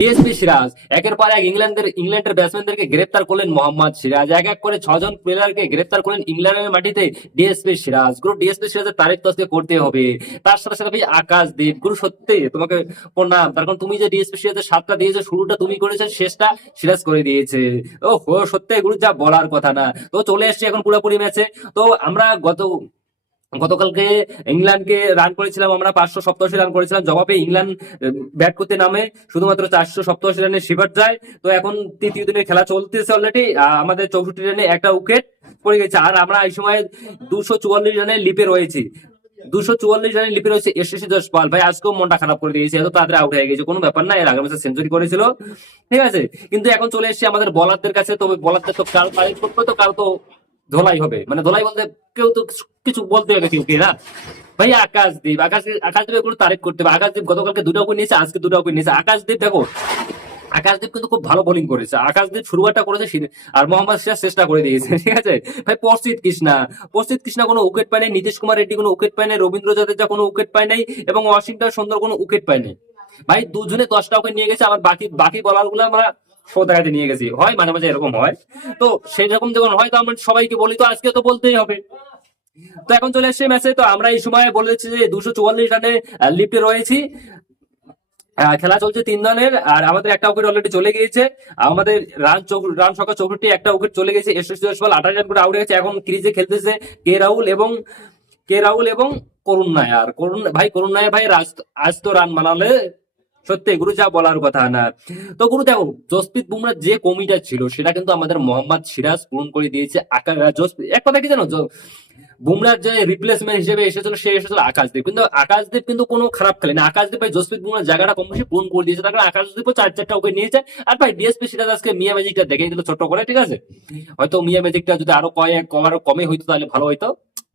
DSP Siraj একের পর এক ইংল্যান্ডের ব্যাটসম্যানদেরকে গ্রেপ্তার করলেন মোহাম্মদ সিরাজ, এক এক করে 6 জন প্লেয়ারকে গ্রেপ্তার করলেন ইংল্যান্ডের মাটিতে ডিএসপি সিরাজ। গুরু ডিএসপি সিরাজের তারিফ তো আজকে করতে হবে। তার সাথে সাথে ভাই আকাশদীপ, গুরু সত্যি তোমাকে প্রণাম, তার কারণ তুমি যে ডিএসপি সিরাজের 7টা দিয়েছো, শুরুটা তুমি করেছো, শেষটা সিরাজ করে দিয়েছে। ও হো, সত্যি গুরু যা বলার কথা না। তো চলে এসছে এখন পুরোপুরি ম্যাচে। তো আমরা গতকালকে ইংল্যান্ডকে রান করেছিলাম, আমরা 587 রান করেছিলাম। জবাবে ইংল্যান্ড ব্যাট করতে নামে শুধুমাত্র 487 রানে শিবার যায়। তো এখন তৃতীয় দিনের খেলা চলতেছে অলরেডি, আমাদের 64 রানে একটা উইকেট পড়ে গেছে, আর আমরা এই সময় 244 রানে লিপে রয়েছি। 244 রানে লিপে রয়েছে এসএসসি জয়সওয়াল। ভাই আজকেও মনটা খারাপ করে দিয়েছে, এত তাড়াতাড়ি আউট হয়ে গেছে, কোনো ব্যাপার না, এর আগে ম্যাচে সেঞ্চুরি করেছিল, ঠিক আছে। কিন্তু এখন চলে এসেছে আমাদের বলারদের কাছে। তবে বলারদের তো কারো তারিফ করবে, তো কারো তো ধোলাই হবে, মানে ধোলাই বলতে কেউ তো কিছু বলতে হবে কেউ কে না। ভাই আকাশদীপের কোনো তারিফ করতে হবে। আকাশদীপ গতকালকে 2টা উইকেট নিয়েছে, আজকে 2টা উইকেট নিয়েছে। আকাশদীপ দেখো, আকাশদীপ কিন্তু খুব ভালো বোলিং করেছে। আকাশদীপ শুরুটা করেছে, আর মোহাম্মদ সিরাজ চেষ্টা করে দিয়েছে, ঠিক আছে। ভাই প্রসিদ্ধ কৃষ্ণা কোনো উইকেট পায় নাই, নীতিশ কুমার রেড্ডি কোনো উইকেট পায় নাই, রবীন্দ্র জাদেজা কোনো উইকেট পায় নাই, এবং ওয়াশিংটন সুন্দর কোনো উইকেট পায় নাই। ভাই দুজনে 10টা উইকেট নিয়ে গেছে। আমার বাকি বাকি বলার গুলো আমরা শো দেখাতে নিয়ে গেছি, হয় মাঝে মাঝে এরকম হয়। তো সেই রকম যখন হয়, তো আমরা সবাইকে বলি, তো আজকে তো বলতেই হবে। তো এখন চলে আসছে ম্যাচে। তো আমরা এই সময় বলে দিচ্ছি যে 244 রানে লিপে রয়েছি। খেলা চলছে 3 রানের, আর আমাদের একটা উইকেট অলরেডি চলে গিয়েছে। আমাদের রান সংখ্যা 64, একটা উইকেট চলে গেছে। এসএসসি জয়সওয়াল 28 রান করে আউট হয়ে গেছে। এখন ক্রিজে খেলতেছে কে রাহুল এবং করুণ নায়ার। করুণ নায়ার ভাই আজ তো রান বানালে সত্যি গুরু যা বলার কথা না। তো গুরু দেখো, জসপ্রীত বুমরাহ যে কমিটা ছিল সেটা কিন্তু আমাদের মোহাম্মদ সিরাজ পূরণ করে দিয়েছে। এক কথা কি জানো, বুমরার যে রিপ্লেসমেন্ট হিসেবে এসেছিল, সে এসেছিল আকাশদীপ কিন্তু কোনো খারাপ খেলে না। আকাশদীপ ভাই জসপ্রীত বুমরার জায়গাটা কম বেশি পূরণ করে দিয়েছে, তার কারণে আকাশদীপও 4-4টা উইকেট নিয়েছে। আর ভাই ডিএসপি সিরাজ আজকে মিয়া ম্যাজিকটা দেখে দিল ছোট করে, ঠিক আছে। হয়তো মিয়া ম্যাজিকটা যদি আরো কমে হইতো তাহলে ভালো হইতো।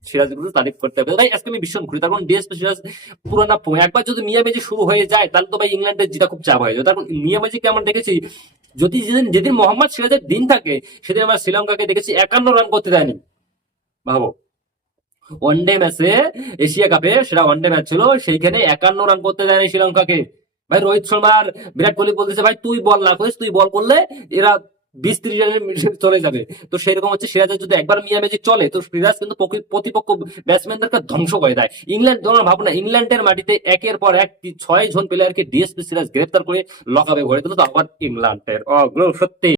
সিরাজ গুলো তারিফ করতে হবে ভাই, আজকে আমি ভীষণ খুশি। তার কারণ ডিএসপি সিরাজ পুরোনা একবার যদি মিয়া ম্যাজিক শুরু হয়ে যায়, তাহলে তো ভাই ইংল্যান্ডের জিতা খুব চাপ হয়ে যায়। তার মিয়া ম্যাজিককে আমরা দেখেছি, যদি যেদিন মোহাম্মদ সিরাজের দিন থাকে, সেদিন আমরা শ্রীলঙ্কাকে দেখেছি 51 রান করতে দেয়নি। ভাবো, ওয়ানডে ম্যাচে, এশিয়া কাপে সেটা ওয়ানডে ম্যাচ ছিল, সেইখানে 51 রান করতে দেয়নি শ্রীলঙ্কাকে। ভাই রোহিত শর্মা আর বিরাট কোহলি বলতেছে, ভাই তুই বল না করিস, তুই বল করলে এরা 20-30 রানের চলে যাবে। তো সেরকম হচ্ছে, সিরাজের যদি একবার মিয়া ম্যাজিক চলে, তো সিরাজ কিন্তু প্রতিপক্ষ ব্যাটসম্যানদেরকে ধ্বংস করে দেয়। তোমরা ভাবো না, ইংল্যান্ডের মাটিতে একের পর এক 6 জন প্লেয়ারকে ডিএসপি সিরাজ গ্রেপ্তার করে লকাবে ভরে দিল, তো আবার ইংল্যান্ডের সত্যি